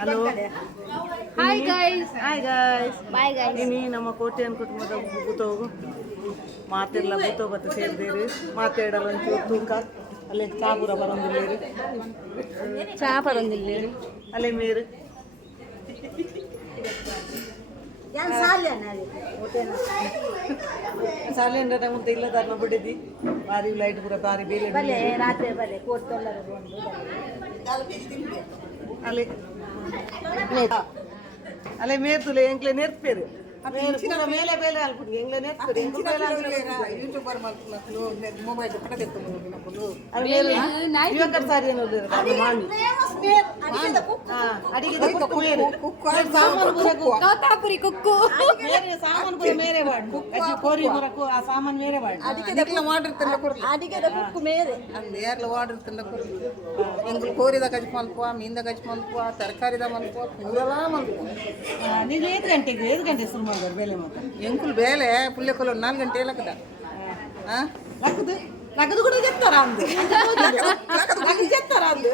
Hello hi guys. Bye guys. ಇನಿ ನಮ್ಮ ಕೋಟೆಯನ್ ಕುಟುಂಬದ ಬೂತೋಗು ಮಾತೆಲ್ಲ ಬೂತೋ ಬತ್ತು ಸೇರಿದೇರು ಮಾತಾಡಲು ಒಂಚೂರು ತೂಕ ಅಲ್ಲೇ ಚಾಪುರ ಬರೋದಿಲ್ಲೇರು ಅಲ್ಲೇ ಮೇರು ಸಾಲೇಂದ್ರ ಮುಂದೆ ಇಲ್ಲದಾರ ಬಿಡಿದಿ ಬಾರಿ ಲೈಟ್ ಪೂರ ಬಾರಿ ಬೇರೆ ರಾತ್ರಿ ಬಲೆ ಕೋಟ್ ಅಲ್ಲೇ ಅಲ್ಲೇ ಮೇರ್ ತುಲೆ ಎಂಕ್ಲೆ ನೆರ್ಪೇರು ಮೇಲೆ ಬೇಲೆ ಅಲ್ಪುಂಡು ಎಂಗ್ಲೆ ನೆರ್ಪೇರು ಯೂಟ್ಯೂಬರ್ ಮೊಬೈಲ್ ಯುವಕರ್ ಸಾರಿ ಅನ್ನೋದು ಮಾಮಿ ಅಡಿಗೆ ಸಾಮಾನು ಕುಕ್ಕು ಸಾಮಾನು ಪೂರ ಮೇರೆ ಬಾಡು ಕೋರಿ ಬರಕು ಆ ಸಾಮಾನು ಮೇರೆ ಬಾಡು ಅಡಿಗೆದ ಕುಕ್ಕು ಮೇರೆ ಏರ್ಲ ವಾರ್ಡರ್ ತಿಂದ ಎಂಗುಲು ಕೋರಿದ ಗಜ್ ಮಲ್ಪುವ ಮೀನ್ದ ಗಜ್ ಮಲ್ಪುವ ತರಕಾರಿದ ಮಲ್ಪುವ ಪೂರಲ ಮಲ್ಪುವ ನೀವು 5 ಗಂಟೆ ಶುರು ಮಾಡಿದ್ರು ಬೇಲೆ ಮಾತ್ರ ಎಂಕುಲು ಬೇಲೆ ಪುಲ್ಲೆ ಕೊಲ 4 ಗಂಟೆ ಲಕ್ಕದ ಲಕ್ಕದು ಕೂಡ ಚೆತ್ತಾರ ಅಂದು ಚೆತ್ತಾರ ಅಂದು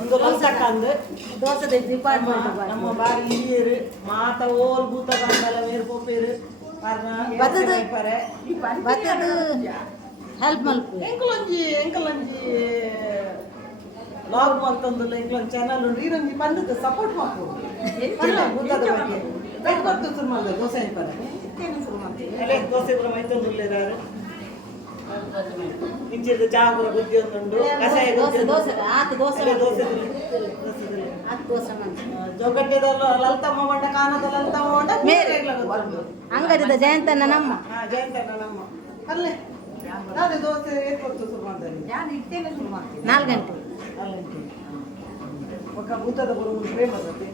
ಒಂದು ಲಂಚಕ್ಕ ಅಂದು ದೋಸೆ ಡಿಪಾರ್ಟ್ಮೆಂಟ್ ನಮ್ಮ ಬಾರಿ ಹಿರಿಯರು ಮಾತ ಓಲ್ ಭೂತ ಬಂದಲ್ಲ ಮೇರು ಪೋಪೇರು ಬತ್ತದು ಹೆಲ್ಪ್ ಮಲ್ಪು ಎಂಕಲಂಜಿ ಲಾಗ್ ಮಾಡ್ತಂದಲ್ಲ ಎಂಕಲೊಂದು ಚಾನಲ್ ಉಂಟು ಈರೊಂಜಿ ಬಂದದ್ದು ಸಪೋರ್ಟ್ ಮಾಡ್ಬೋದು ಭೂತದ ಬಗ್ಗೆ ಬೆಟ್ ಬರ್ತು ಶುರು ಮಾಡಿದೆ ದೋಸೆ ಪರ ಅಲ್ಲೇ ದೋಸೆ ಪುರ ಮೈತೊಂದುಲ್ಲೇದಾರು ಇಂಚಿದ ಚಹಾ ಪುರ ಬುದ್ಧಿ ಒಂದುಂಡು ಕಷಾಯ ಜೋಗಟ್ಟೆದಲ್ಲ ಲಲಿತಮ್ಮ ಬಂಡ ಕಾನದ ಲಲಿತಮ್ಮ ಬಂಡ ಮೇರೆ ಅಂಗಡಿದ ಜಯಂತನ ನಮ್ಮ ಅಲ್ಲೇ ಅದೇ ದೋಸೆ ಏರ್ಪಡ್ತು ಶುರು ಮಾಡಿದೆ 4 ಗಂಟೆ ಒಕ್ಕ ಭೂತದ ಪುರ ಒಂದು ಫೇಮಸ್ ಅದೇ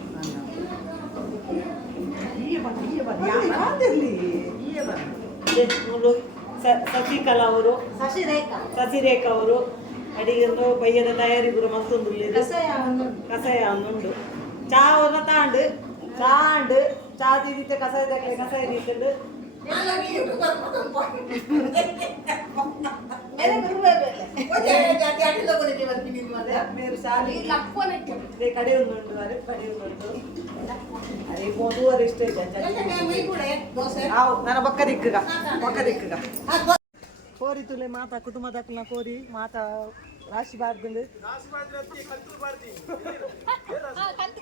ಶಶಿಕಲಾ ಅವರು ಶಶಿರೇಖಾ ಅವರು ಅಡಿಗೆಂದು ಬಯ್ಯದ ತಯಾರಿ ಪುರ ಮತ್ತೊಂದು ಕಷಾಯ ಒಂದುಂಡು ಚಾವನ್ನ ತಾಂಡು ಚಾ ತಿಂದಿತ್ತೆ ಕಷಾಯ ನೀಕೊಂಡು ಕಡೆ ಒಂದುಂಟು ಅದೇ ಮೂರುವರೆ ಇಷ್ಟ ನನ್ನ ಬಕ್ಕ ದಿಕ್ಕಗ ಕೋರಿ ತುಲೆ ಮಾತಾ ಕುಟುಂಬದಕ್ಕನ ಕೋರಿ ಮಾತಾ ರಾಶಿ ಬಾರ್ದಂಡು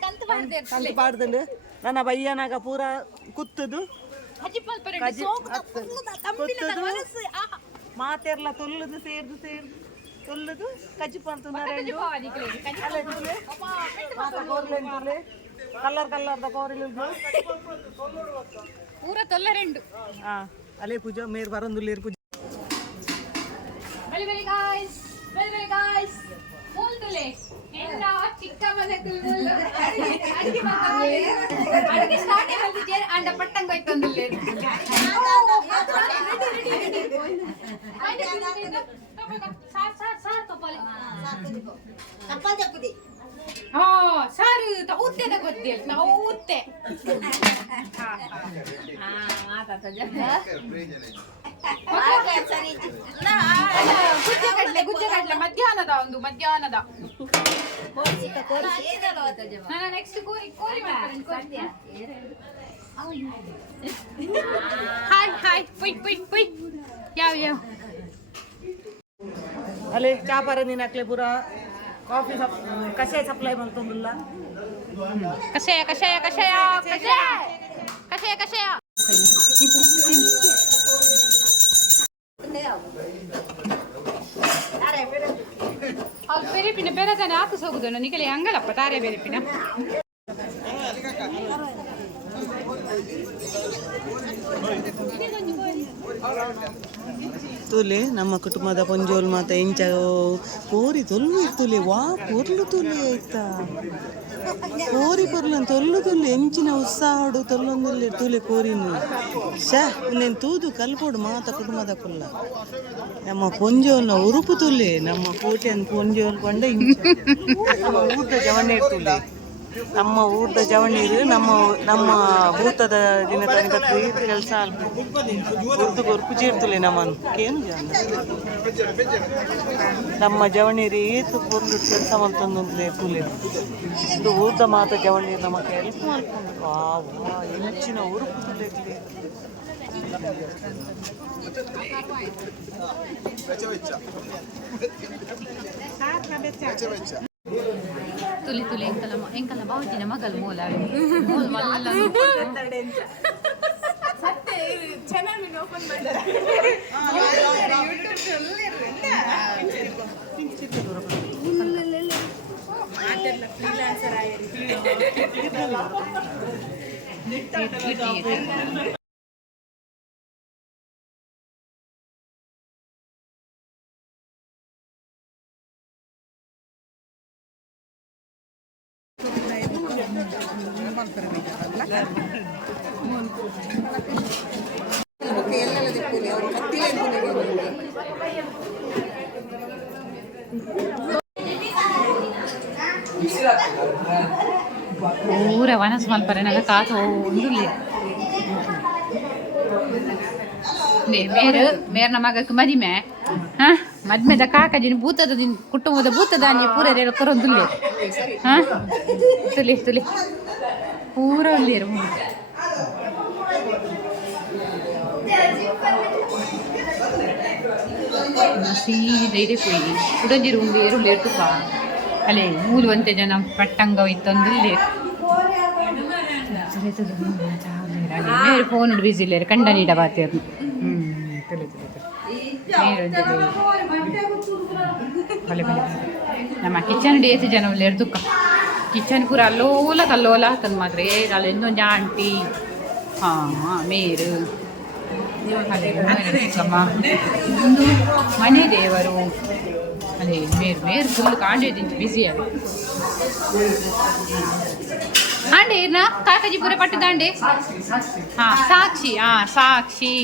ಕಂತು ಬಾರ್ದಂಡು ನನ್ನ ಬಯ್ಯನಾಗ ಪೂರ ಕುತ್ತದು ಮಾತೆರ್ಲ ತೊಲ್ಲದು ಸೇರ್ದು ತೊಲ್ಲದು ಕಜ್ಜಿ ಪಂತು ಕಲ್ಲರ್ದ ಕೋರಿಲು ಪೂರ ತೊಲ್ಲರೆಂಡು ಅಲ್ಲೇ ಪೂಜಾ ಮೇರ್ ಬರಂದುಲ್ಲೇರು ಪೂಜೆ ವೆರಿ ಗೈಸ್ ಮೂಲ್ತುಲೆ ಎಂದ ಚಿಕ್ಕ ಮನೆಕುಲ್ ಮೂಲ್ ಅಡಿಗೆ ಸ್ಟಾರ್ಟ್ ಮಾಡ್ತಿದ್ದೆ ಅಂಡ ಪಟ್ಟಂಗ ಹೋಯ್ತಂದುಲ್ಲೆ ಸಾರು ತೌತ್ತೆದ ಗೊತ್ತಿಲ್ಲ ತೌತ್ತೆ ಗುಜ್ಜೆ ಮಧ್ಯಾಹ್ನದ ನಾನು ನೆಕ್ಸ್ಟ್ ಕೋರಿ ಹಾಯ್ ಪುಯ್ ಯಾವ ಅಲ್ಲೇ ಚಾಪಾರ ನೀನು ಹಾಕ್ಲೆ ಪೂರ ಕಾಫಿ ಕಷಾಯ ಸಪ್ಲೈ ಮಾಡ್ತಂದಿಲ್ಲ ಕಷಾಯ ಬೆರೆಪಿನ ಬೆರದಾನೆ ಹಾಕಿಸ್ ಹೋಗುದು ನನಗೆ ಹಂಗಲ್ಲಪ್ಪ ತಾರೆ ಬೆರೆಪಿನ ತುಲೆ ನಮ್ಮ ಕುಟುಂಬದ ಪೊಂಜೋಲ್ ಮಾತ ಎಂಚ ಕೋರಿ ತೊಲ್ಲು ಇರ್ತುಲೆ ವಾ ಪೊರ್ಲು ತುಲೆ ಆಯ್ತಾ ಕೋರಿ ಪೊರ್ಲು ತೊಲ್ಲು ಎಂಚಿನ ಉತ್ಸಾಹಡು ತೊಲ್ಲೊಂದುಲ್ಲೆ ತುಲೆ ಕೋರಿನು ಇನ್ನೇನು ತೂದು ಕಲ್ಪೋಡು ಮಾತ ಕುಟುಂಬದ ಕುಲ್ಲ ನಮ್ಮ ಪೊಂಜೋಲ್ನ ಉರುಪು ತುಲೆ ನಮ್ಮ ಕೋಟೆಯನ್ನು ಪೊಂಜೋಲ್ ಕೊಂಡ ನಮ್ಮ ಊಟ ಜವನ್ನೇ ತುಲೆ ನಮ್ಮ ಊಟದ ಜವಣೀರು ನಮ್ಮ ಭೂತದ ದಿನ ತನಕ ಪ್ರೀತಿ ಕೆಲಸ ಉರ್ದು ಗೊರ್ಪು ಚೀರ್ತುಲೆ ನಮ್ಮನ್ನು ಕೇನು ನಮ್ಮ ಜವಣೀರು ಏತು ಪೊರ್ಲು ಕೆಲಸ ಮಲ್ತೊಂದುಲೆ ತುಲೆ ಇದು ಊರ್ದ ಮಾತ ಜವಣೀರು ನಮಗೆ ಹೆಲ್ಪ್ ಮಾಡ್ಕೊಂಡು ವಾ ಹೆಂಚಿನ ಉರುಪು ತುಲೆ ತುಲಿ ತುಲಿ ಎಂಕಲ್ಲ ಬಾವುಟಿನ ಮಗಲ್ ಮೂಲ ಮೂಲ ಮಲ್ಲ ಎಲ್ಲೆಲ್ಲ ದಿಕ್ಕುಲಿ ಅವರು ಕತ್ತಿಲೆ ಪೂರ ವನಸ್ ಮಲ್ಪರೆ ನಗ ಕಾತು ಒಂದುಲ್ಲೆ ಮೇರ್ನ ಮಗಕ್ಕೆ ಮದಿಮೆ ಮದ್ಮೆದ ಕಾಕಜಿನ ಭೂತದ ಕುಟುಂಬದ ಭೂತದಾನಿ ಪೂರ ಕೊರೊಂದುಲ್ಲೆ ತುಲಿ ತುಲಿ ಪೂರ ಉಲ್ಲೇರು ಸೀದಾ ಇದೆ ಪೋಯಿ ಉಡಂಜಿರು ಉಂಡೇರು ಲೇಟುಪ ಅಲ್ಲೇ ಮೂಲುವಂತೆ ಜನ ಪಟ್ಟಂಗ ಇತ್ತೊಂದುಲ್ಲೆ ಮೇರು ಫೋನ್ ಬಿಸಿ ಇಲ್ಲೇರು ಕಂಡ ನೀಡ ಬಾತಿರ್ನು ತುಲಿ ತುಲಿ ಬಲೆ ಬಲೆ ನಮ್ಮ ಕಿಚನ್ ಡೇಸ್ ಜನ ಉಲ್ಲೇರು ದುಃಖ ಕಿಚನ್ ಪೂರ ಅಲ್ಲೋಲ ಕಲ್ಲೋಲ ತಂದು ಮಾತ್ರ ಅಲ್ಲಿ ಇನ್ನೊಂದು ಆಂಟಿ ಮೇರು ಒಂದು ಮನೆ ದೇವರು ಅದೇ ಮೇರು ಫುಲ್ ಕಾಂಡೇದಿಂಚು ಬಿಸಿ ಅದು ಆಂಡೆ ನಾ ಕಾಕಾಜಿ ಪೂರ ಪಟ್ಟದಾಂಡೆ ಸಾಕ್ಷಿ ಸಾಕ್ಷಿ